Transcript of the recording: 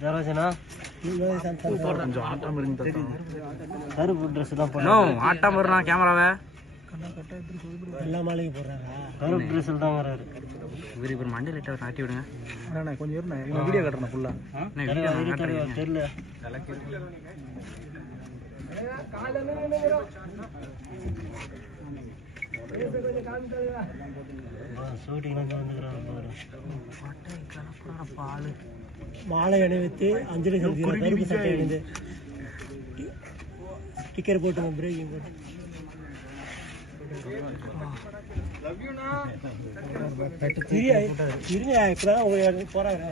ஜெயராஜனா கொஞ்சம் ஆட்டம் இருந்து கருப்பு ட்ரெஸ் தான் போடணும். ஆட்டம் வரும்னா கேமராவை எல்லா மாலையும் போடுறாரா? கருப்பு ட்ரெஸ்ஸில் தான் வராரு. இவர் இப்போ மண்டே லைட்டாக நாட்டி விடுங்க. கொஞ்சம் இருந்தேன் வீடியோ கட்டுறேன் ஃபுல்லா. தெரியல மாலை அணிவித்து அஞ்சலி செலுத்துகிறார். கருப்பு சட்டை அணிந்து டிக்கெட் போட்டுங்க, பிரேக்கிங் போட்டு. இருங்க இப்பதான் போறாரு.